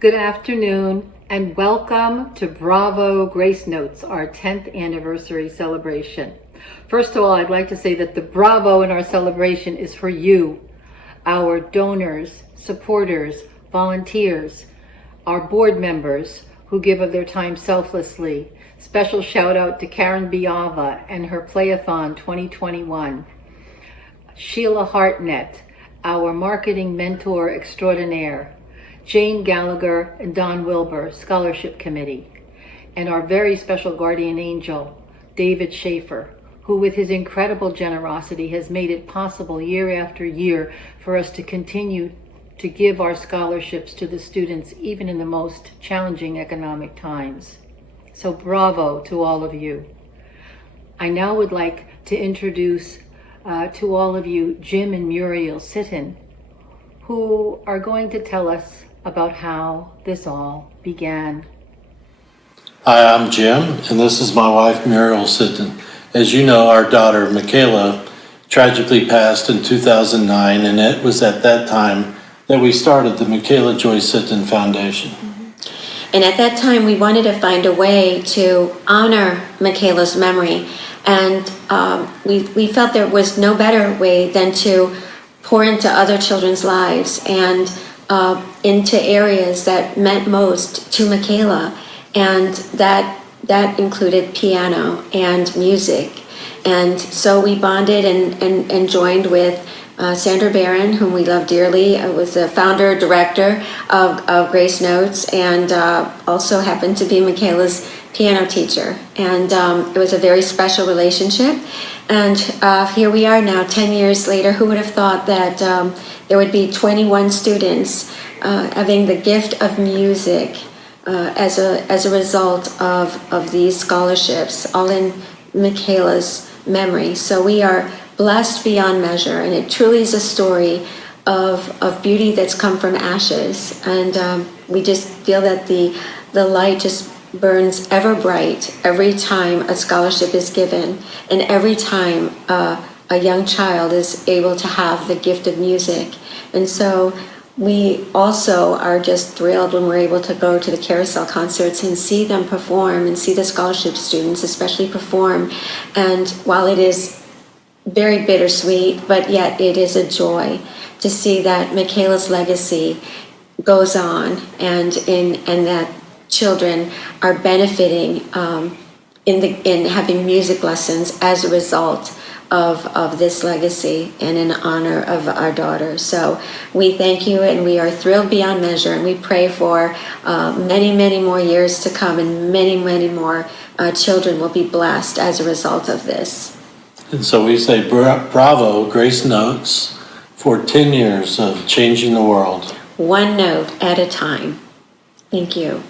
Good afternoon and welcome to Bravo Grace Notes, our 10th anniversary celebration. First of all, I'd like to say that the Bravo in our celebration is for you, our donors, supporters, volunteers, our board members who give of their time selflessly. Special shout out to Karen Biava and her Playathon 2021. Sheila Hartnett, our marketing mentor extraordinaire. Jane Gallagher and Don Wilbur, Scholarship Committee. And our very special guardian angel, David Schaefer, who with his incredible generosity has made it possible year after year for us to continue to give our scholarships to the students even in the most challenging economic times. So bravo to all of you. I now would like to introduce to all of you Jim and Muriel Sitton, who are going to tell us about how this all began. Hi, I'm Jim, and this is my wife, Muriel Sitton. As you know, our daughter, Michaela, tragically passed in 2009, and it was at that time that we started the Michaela Joy Sitton Foundation. And at that time, we wanted to find a way to honor Michaela's memory, and we felt there was no better way than to pour into other children's lives and into areas that meant most to Michaela, and that included piano and music. And so we bonded and joined with Sandra Barron, whom we love dearly, was the founder, director of Grace Notes, and also happened to be Michaela's piano teacher. And it was a very special relationship. And here we are now, 10 years later. Who would have thought that there would be 21 students having the gift of music as a result of these scholarships, all in Michaela's memory. So we are blessed beyond measure, and it truly is a story of beauty that's come from ashes. And we just feel that the light just burns ever bright every time a scholarship is given, and every time a young child is able to have the gift of music. And so we also are just thrilled when we're able to go to the carousel concerts and see them perform, and see the scholarship students especially perform. And while it is very bittersweet, but yet it is a joy to see that Michaela's legacy goes on, and that children are benefiting in having music lessons as a result of this legacy and in honor of our daughter. So we thank you, and we are thrilled beyond measure, and we pray for many, many more years to come, and many, many more children will be blessed as a result of this. And so we say bravo, Grace Notes, for 10 years of changing the world. One note at a time. Thank you.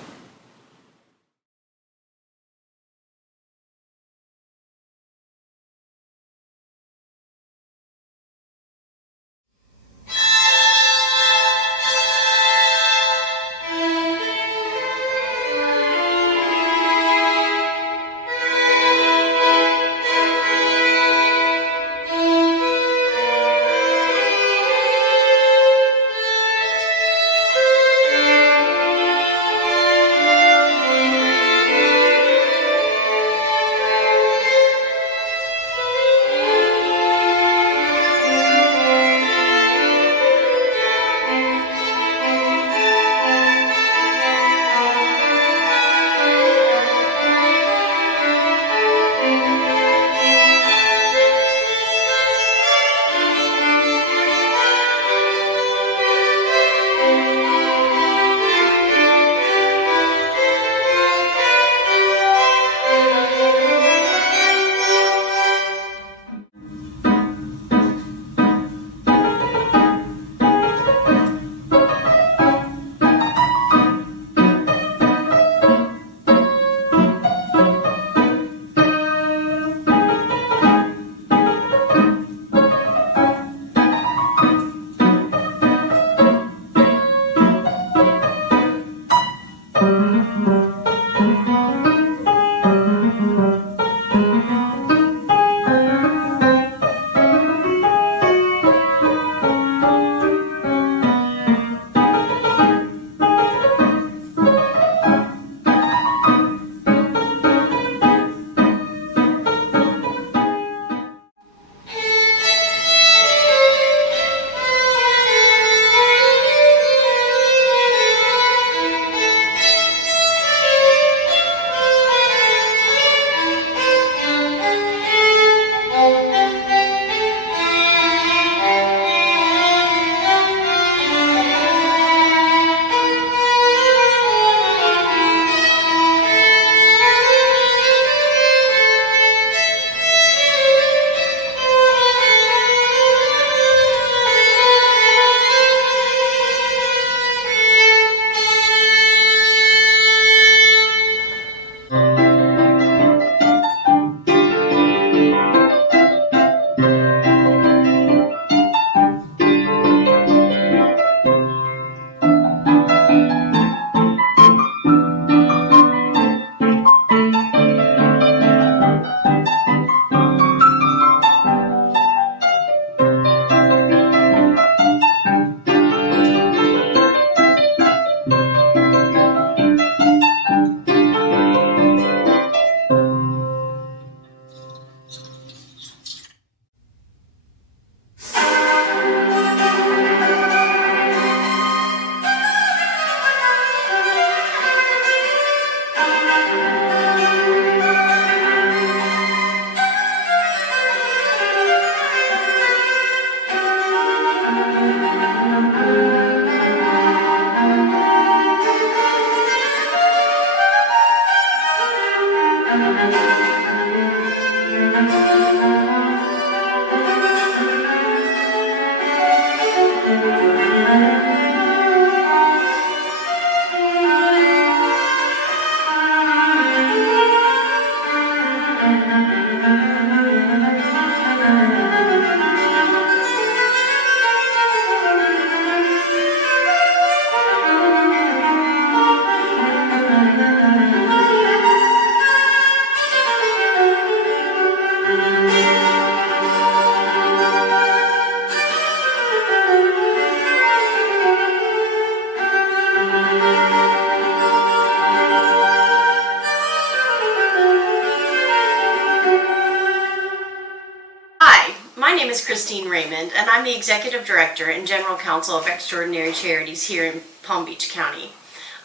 name is Christine Raymond, and I'm the Executive Director and General Counsel of Extraordinary Charities here in Palm Beach County.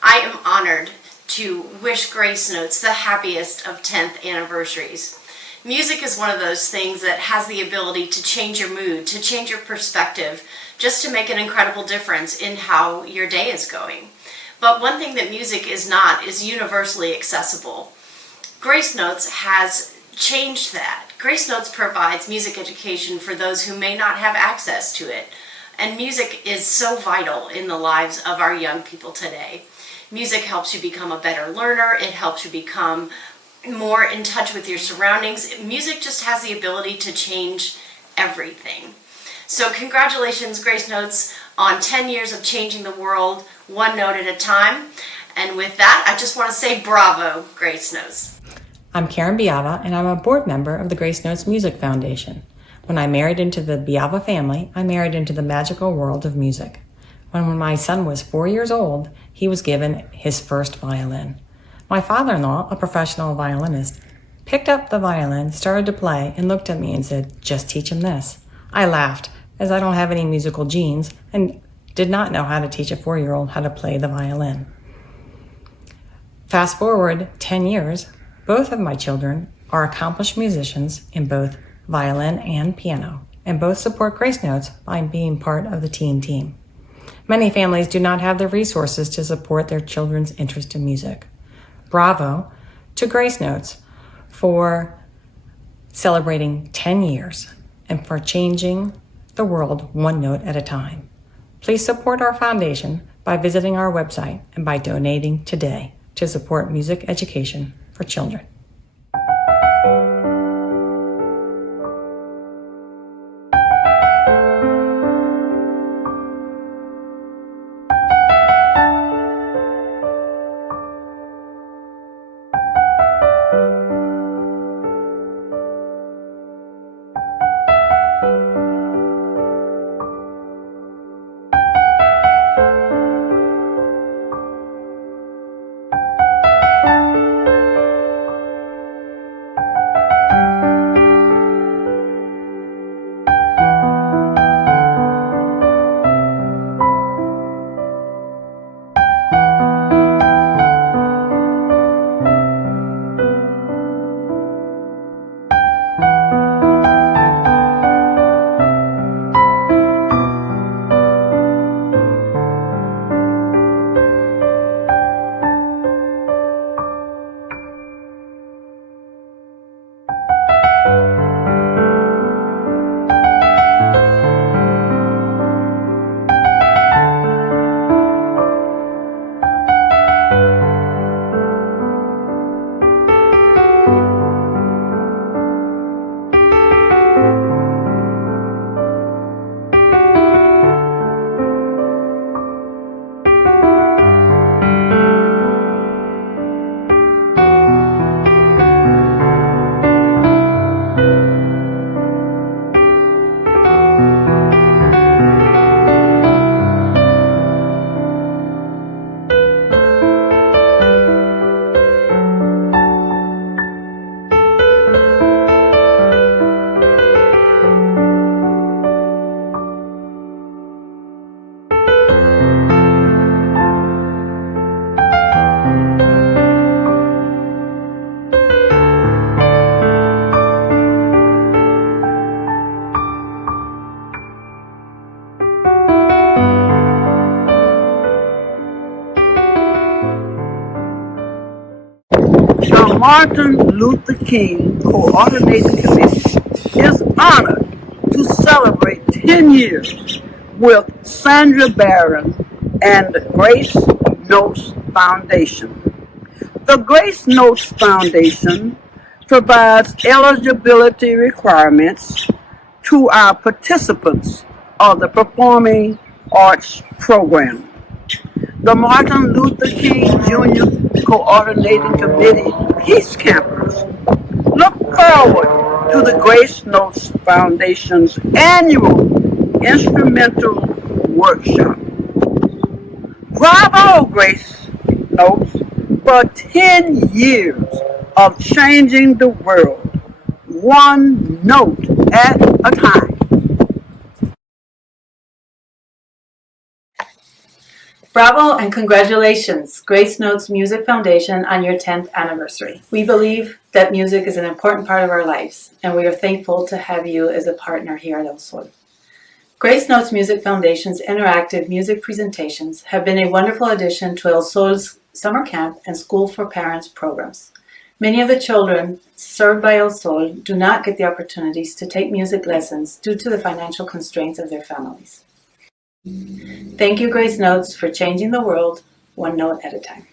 I am honored to wish Grace Notes the happiest of 10th anniversaries. Music is one of those things that has the ability to change your mood, to change your perspective, just to make an incredible difference in how your day is going. But one thing that music is not is universally accessible. Grace Notes has changed that. Grace Notes provides music education for those who may not have access to it. And music is so vital in the lives of our young people today. Music helps you become a better learner. It helps you become more in touch with your surroundings. Music just has the ability to change everything. So congratulations, Grace Notes, on 10 years of changing the world one note at a time. And with that, I just want to say bravo, Grace Notes. I'm Karen Biava, and I'm a board member of the Grace Notes Music Foundation. When I married into the Biava family, I married into the magical world of music. When my son was 4 years old, he was given his first violin. My father-in-law, a professional violinist, picked up the violin, started to play, and looked at me and said, "Just teach him this." I laughed, as I don't have any musical genes and did not know how to teach a 4-year-old how to play the violin. Fast forward 10 years, both of my children are accomplished musicians in both violin and piano, and both support Grace Notes by being part of the teen team. Many families do not have the resources to support their children's interest in music. Bravo to Grace Notes for celebrating 10 years and for changing the world one note at a time. Please support our foundation by visiting our website and by donating today to support music education for children. The Martin Luther King Coordinating Committee is honored to celebrate 10 years with Sandra Barron and the Grace Notes Foundation. The Grace Notes Foundation provides eligibility requirements to our participants of the Performing Arts Program. The Martin Luther King Jr. Coordinating Committee Peace Campers look forward to the Grace Notes Foundation's annual instrumental workshop. Bravo, Grace Notes, for 10 years of changing the world, one note at a time. Bravo and congratulations, Grace Notes Music Foundation, on your 10th anniversary. We believe that music is an important part of our lives, and we are thankful to have you as a partner here at El Sol. Grace Notes Music Foundation's interactive music presentations have been a wonderful addition to El Sol's summer camp and school for parents programs. Many of the children served by El Sol do not get the opportunities to take music lessons due to the financial constraints of their families. Thank you, Grace Notes, for changing the world one note at a time.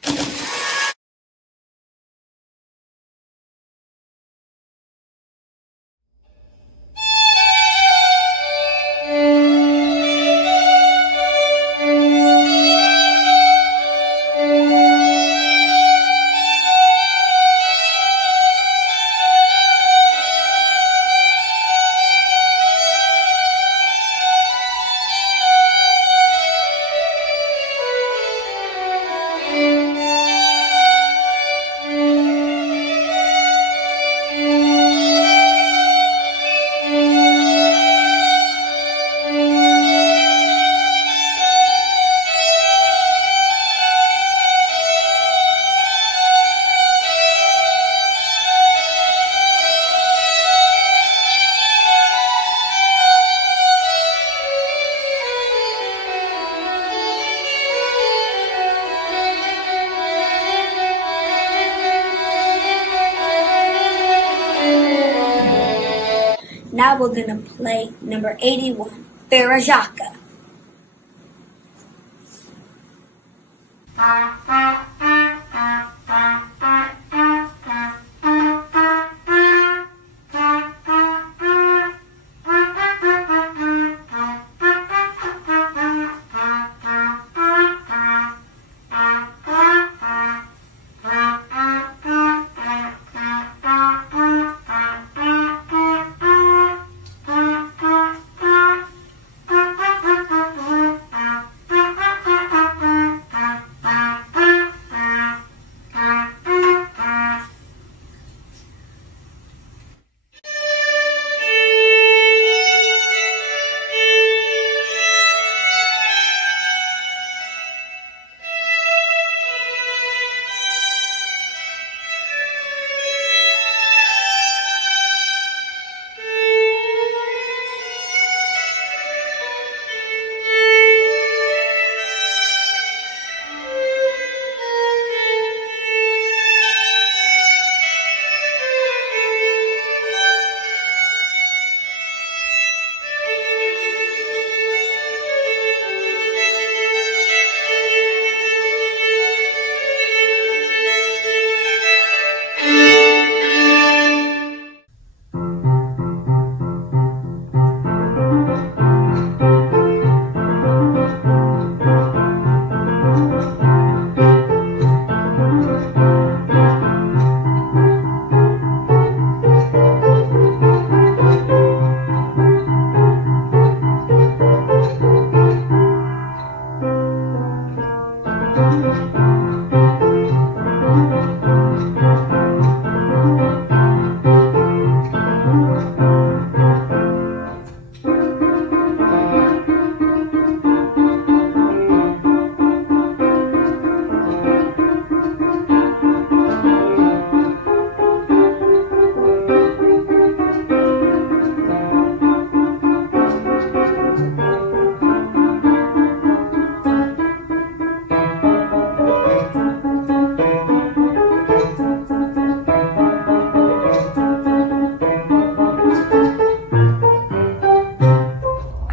Now we're gonna play number 81, Berajaka.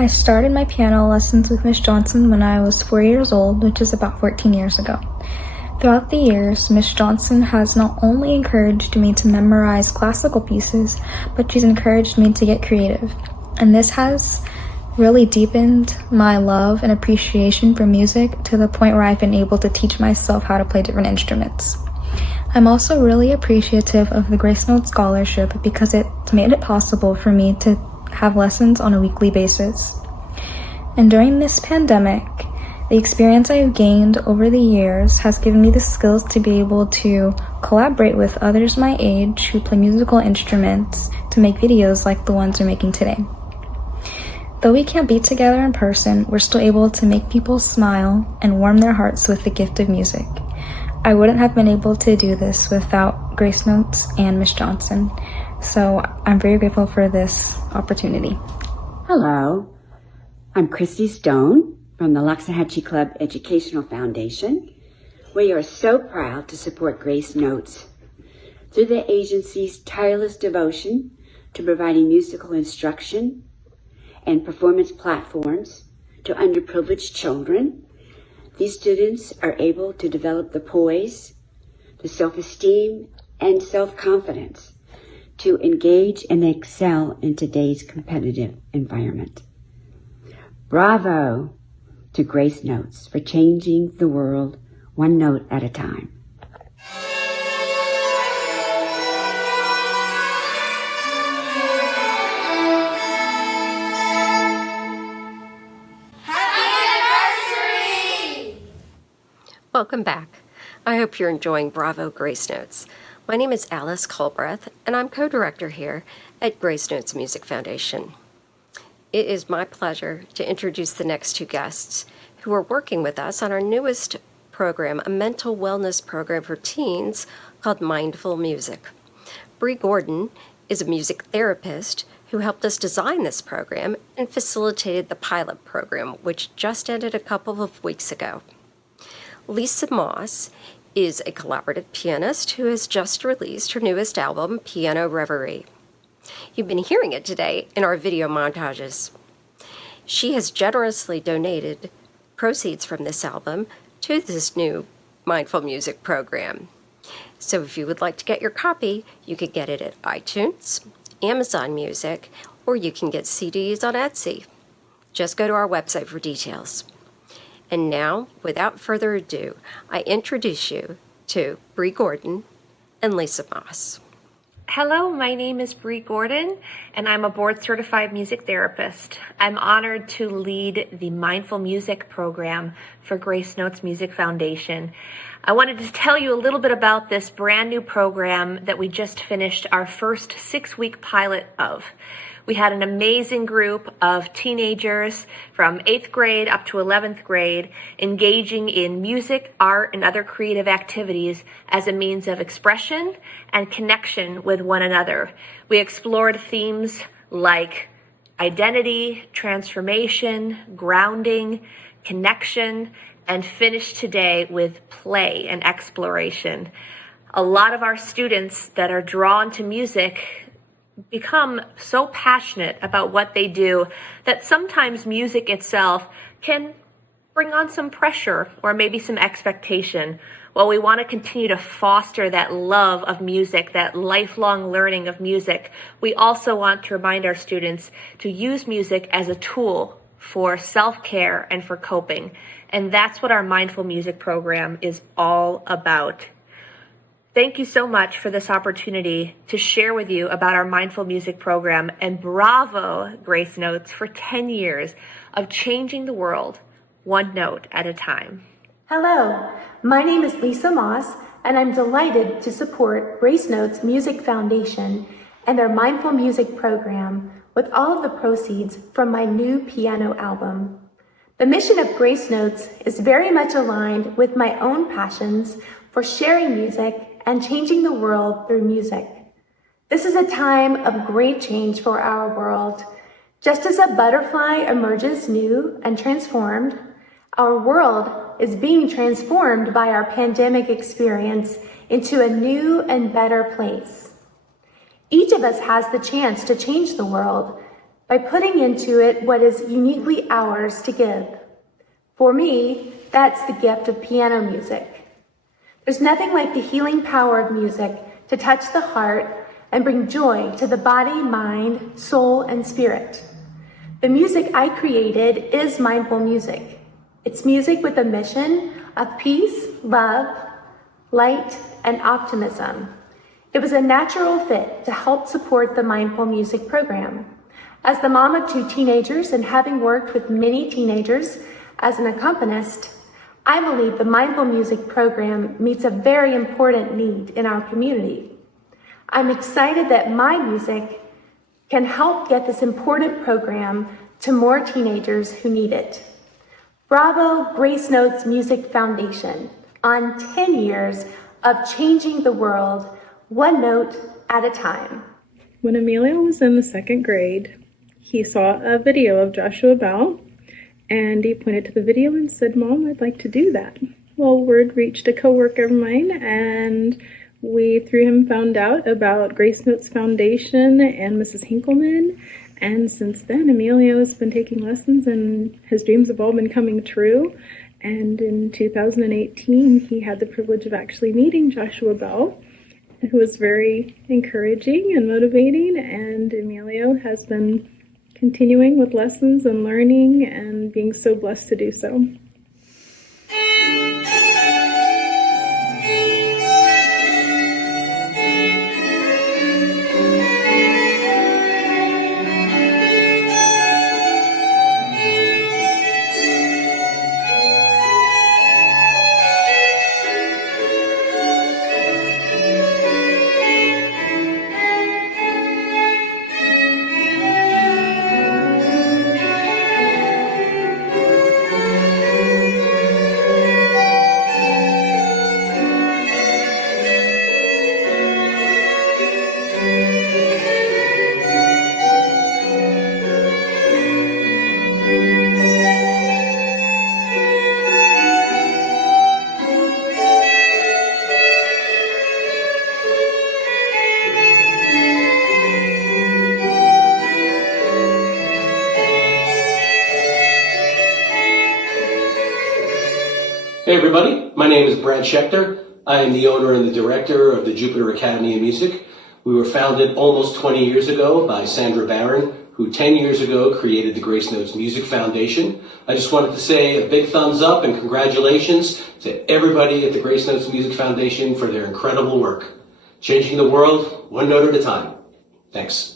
I started my piano lessons with Miss Johnson when I was 4 years old, which is about 14 years ago. Throughout the years, Miss Johnson has not only encouraged me to memorize classical pieces, but she's encouraged me to get creative. And this has really deepened my love and appreciation for music to the point where I've been able to teach myself how to play different instruments. I'm also really appreciative of the Grace Note Scholarship because it made it possible for me to have lessons on a weekly basis. And during this pandemic, the experience I've gained over the years has given me the skills to be able to collaborate with others my age who play musical instruments to make videos like the ones we're making today. Though we can't be together in person, we're still able to make people smile and warm their hearts with the gift of music. I wouldn't have been able to do this without Grace Notes and Miss Johnson, so I'm very grateful for this opportunity. Hello, I'm Christy Stone from the Loxahatchee Club Educational Foundation. We are so proud to support Grace Notes. Through the agency's tireless devotion to providing musical instruction and performance platforms to underprivileged children, these students are able to develop the poise, the self-esteem, and self-confidence to engage and excel in today's competitive environment. Bravo to Grace Notes for changing the world one note at a time. Welcome back. I hope you're enjoying Bravo Grace Notes. My name is Alice Culbreth, and I'm co-director here at Grace Notes Music Foundation. It is my pleasure to introduce the next two guests who are working with us on our newest program, a mental wellness program for teens called Mindful Music. Bree Gordon is a music therapist who helped us design this program and facilitated the pilot program, which just ended a couple of weeks ago. Lisa Moss is a collaborative pianist who has just released her newest album, Piano Reverie. You've been hearing it today in our video montages. She has generously donated proceeds from this album to this new Mindful Music program. So if you would like to get your copy, you could get it at iTunes, Amazon Music, or you can get CDs on Etsy. Just go to our website for details. And now, without further ado, I introduce you to Bree Gordon and Lisa Moss. Hello, my name is Bree Gordon, and I'm a board-certified music therapist. I'm honored to lead the Mindful Music program for Grace Notes Music Foundation. I wanted to tell you a little bit about this brand new program that we just finished our first 6-week pilot of. We had an amazing group of teenagers from 8th grade up to 11th grade engaging in music, art, and other creative activities as a means of expression and connection with one another. We explored themes like identity, transformation, grounding, connection, and finished today with play and exploration. A lot of our students that are drawn to music become so passionate about what they do that sometimes music itself can bring on some pressure or maybe some expectation. Well, we want to continue to foster that love of music, that lifelong learning of music. We also want to remind our students to use music as a tool for self-care and for coping. And that's what our Mindful Music program is all about. Thank you so much for this opportunity to share with you about our Mindful Music program, and bravo, Grace Notes, for 10 years of changing the world one note at a time. Hello, my name is Lisa Moss, and I'm delighted to support Grace Notes Music Foundation and their Mindful Music program with all of the proceeds from my new piano album. The mission of Grace Notes is very much aligned with my own passions for sharing music and changing the world through music. This is a time of great change for our world. Just as a butterfly emerges new and transformed, our world is being transformed by our pandemic experience into a new and better place. Each of us has the chance to change the world by putting into it what is uniquely ours to give. For me, that's the gift of piano music. There's nothing like the healing power of music to touch the heart and bring joy to the body, mind, soul, and spirit. The music I created is Mindful Music. It's music with a mission of peace, love, light, and optimism. It was a natural fit to help support the Mindful Music program. As the mom of 2 teenagers and having worked with many teenagers as an accompanist, I believe the Mindful Music program meets a very important need in our community. I'm excited that my music can help get this important program to more teenagers who need it. Bravo Grace Notes Music Foundation on 10 years of changing the world, one note at a time. When Emilio was in the 2nd grade, he saw a video of Joshua Bell, and he pointed to the video and said, "Mom, I'd like to do that." Well, word reached a coworker of mine, and we, through him, found out about Grace Notes Foundation and Mrs. Hinkleman. And since then, Emilio has been taking lessons, and his dreams have all been coming true. And in 2018, he had the privilege of actually meeting Joshua Bell, who was very encouraging and motivating. And Emilio has been continuing with lessons and learning and being so blessed to do so. Hey everybody, my name is Brad Schechter. I am the owner and the director of the Jupiter Academy of Music. We were founded almost 20 years ago by Sandra Barron, who 10 years ago created the Grace Notes Music Foundation. I just wanted to say a big thumbs up and congratulations to everybody at the Grace Notes Music Foundation for their incredible work. Changing the world, one note at a time. Thanks.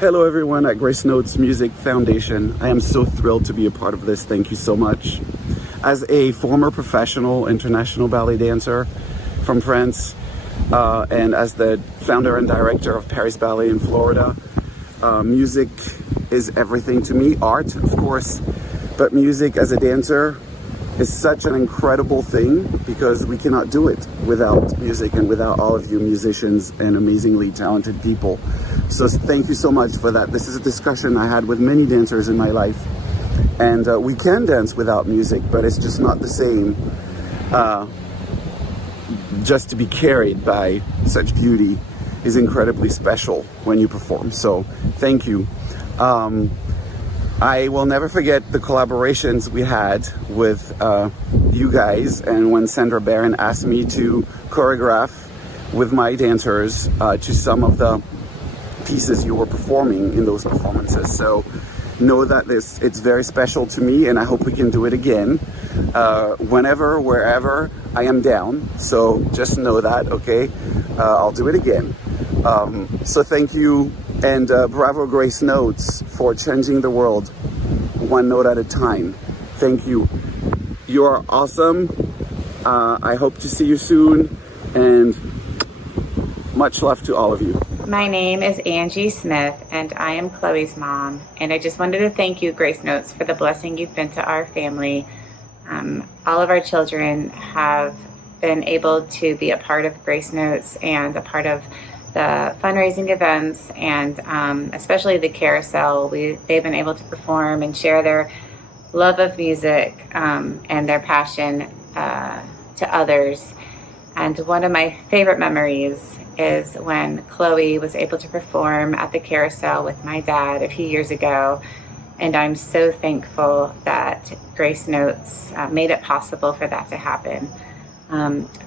Hello everyone at Grace Notes Music Foundation. I am so thrilled to be a part of this. Thank you so much. As a former professional international ballet dancer from France, and as the founder and director of Paris Ballet in Florida, music is everything to me. Art, of course, but music as a dancer is such an incredible thing because we cannot do it without music and without all of you musicians and amazingly talented people. So thank you so much for that. This is a discussion I had with many dancers in my life, and we can dance without music, but it's just not the same just to be carried by such beauty is incredibly special when you perform. So thank you. I will never forget the collaborations we had with you guys, and when Sandra Barron asked me to choreograph with my dancers to some of the pieces you were performing in those performances. So know that it's very special to me, and I hope we can do it again. Whenever, wherever, I am down. So just know that, okay? I'll do it again. So thank you, and bravo Grace Notes for changing the world one note at a time. Thank you. You are awesome. I hope to see you soon, and much love to all of you. My name is Angie Smith, and I am Chloe's mom. And I just wanted to thank you, Grace Notes, for the blessing you've been to our family. All of our children have been able to be a part of Grace Notes and a part of the fundraising events, and especially the carousel. They've been able to perform and share their love of music and their passion to others. And one of my favorite memories is when Chloe was able to perform at the carousel with my dad a few years ago. And I'm so thankful that Grace Notes made it possible for that to happen.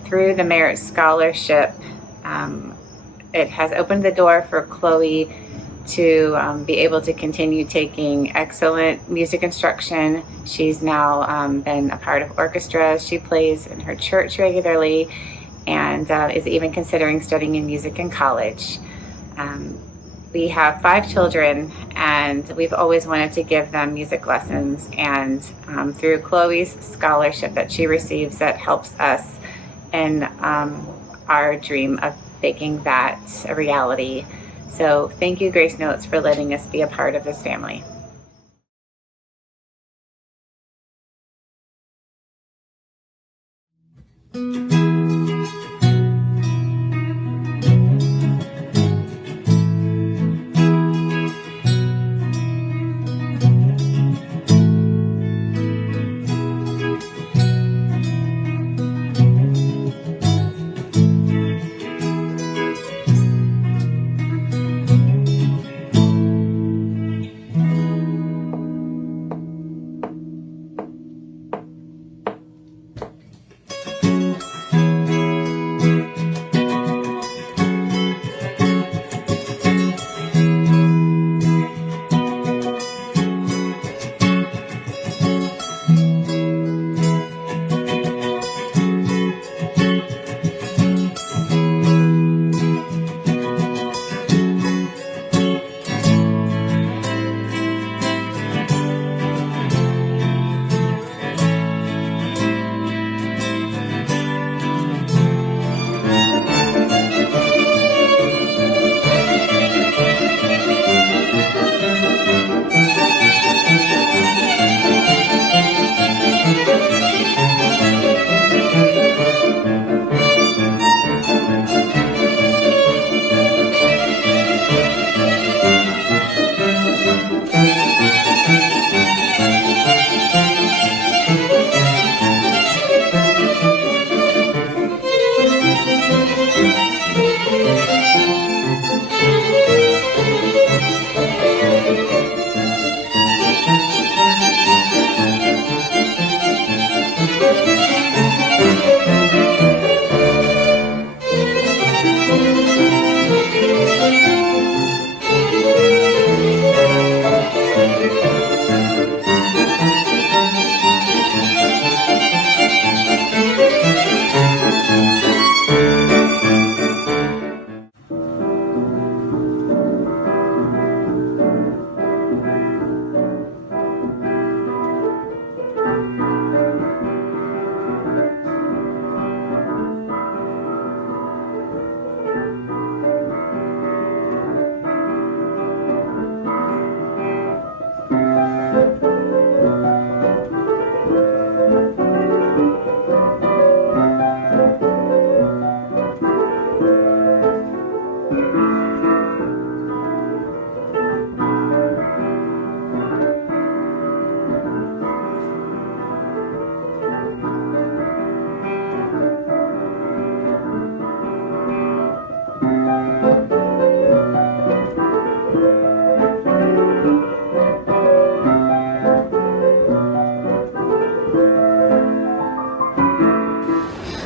Through the Merit Scholarship, it has opened the door for Chloe to be able to continue taking excellent music instruction. She's now been a part of orchestras. She plays in her church regularly, and is even considering studying music in college. We have 5 children, and we've always wanted to give them music lessons, and through Chloe's scholarship that she receives, that helps us in our dream of making that a reality. So thank you, Grace Notes, for letting us be a part of this family.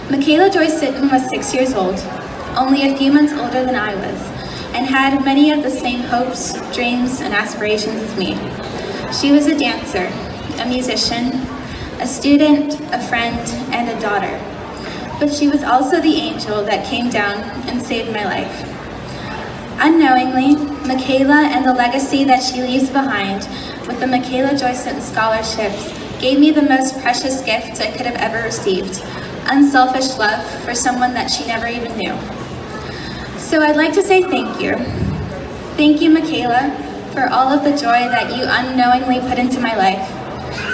Michaela Joyce Sitton was 6 years old, only a few months older than I was, and had many of the same hopes, dreams, and aspirations as me. She was a dancer, a musician, a student, a friend, and a daughter. But she was also the angel that came down and saved my life. Unknowingly, Michaela and the legacy that she leaves behind with the Michaela Joyce Sitton scholarships gave me the most precious gift I could have ever received, unselfish love for someone that she never even knew. So I'd like to say thank you. Thank you, Michaela, for all of the joy that you unknowingly put into my life.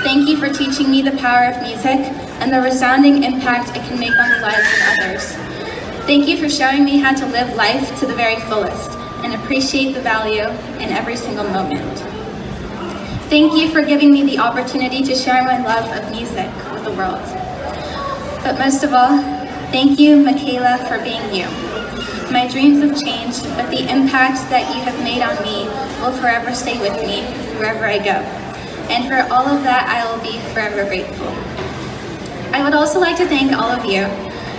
Thank you for teaching me the power of music and the resounding impact it can make on the lives of others. Thank you for showing me how to live life to the very fullest and appreciate the value in every single moment. Thank you for giving me the opportunity to share my love of music with the world. But most of all, thank you, Michaela, for being you. My dreams have changed, but the impact that you have made on me will forever stay with me wherever I go. And for all of that, I will be forever grateful. I would also like to thank all of you,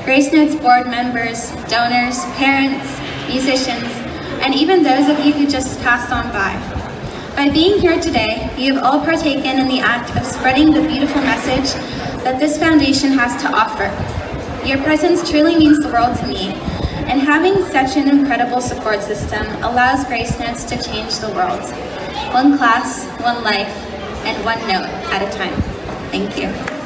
Grace Notes board members, donors, parents, musicians, and even those of you who just passed on by. By being here today, you have all partaken in the act of spreading the beautiful message that this foundation has to offer. Your presence truly means the world to me, and having such an incredible support system allows Grace Notes to change the world. One class, one life, and one note at a time. Thank you.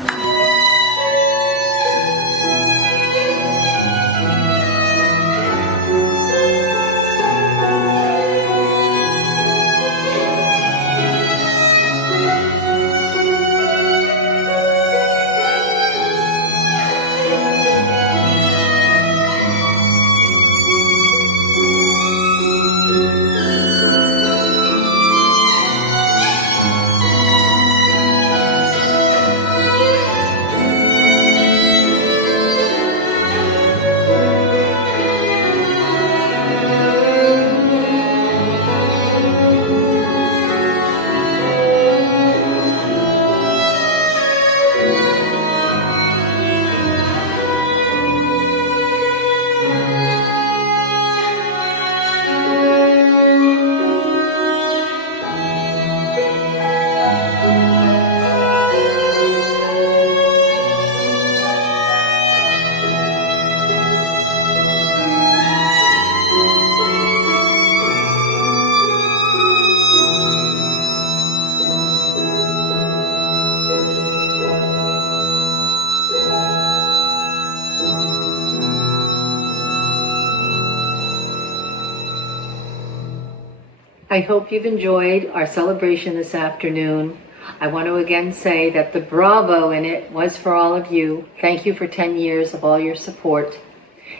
I hope you've enjoyed our celebration this afternoon. I want to again say that the bravo in it was for all of you. Thank you for 10 years of all your support.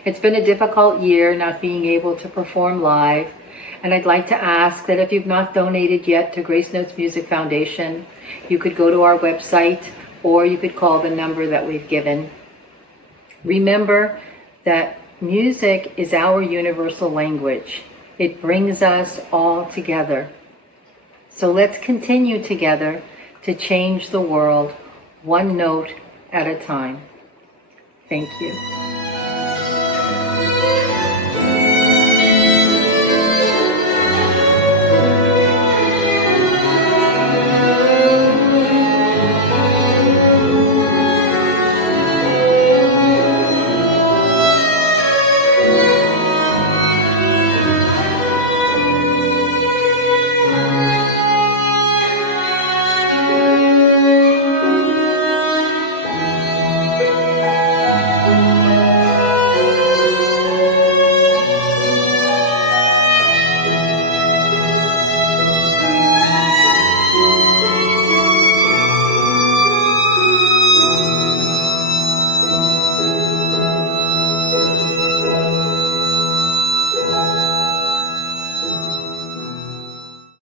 It's been a difficult year not being able to perform live, and I'd like to ask that if you've not donated yet to Grace Notes Music Foundation, you could go to our website or you could call the number that we've given. Remember that music is our universal language. It brings us all together. So let's continue together to change the world one note at a time. Thank you.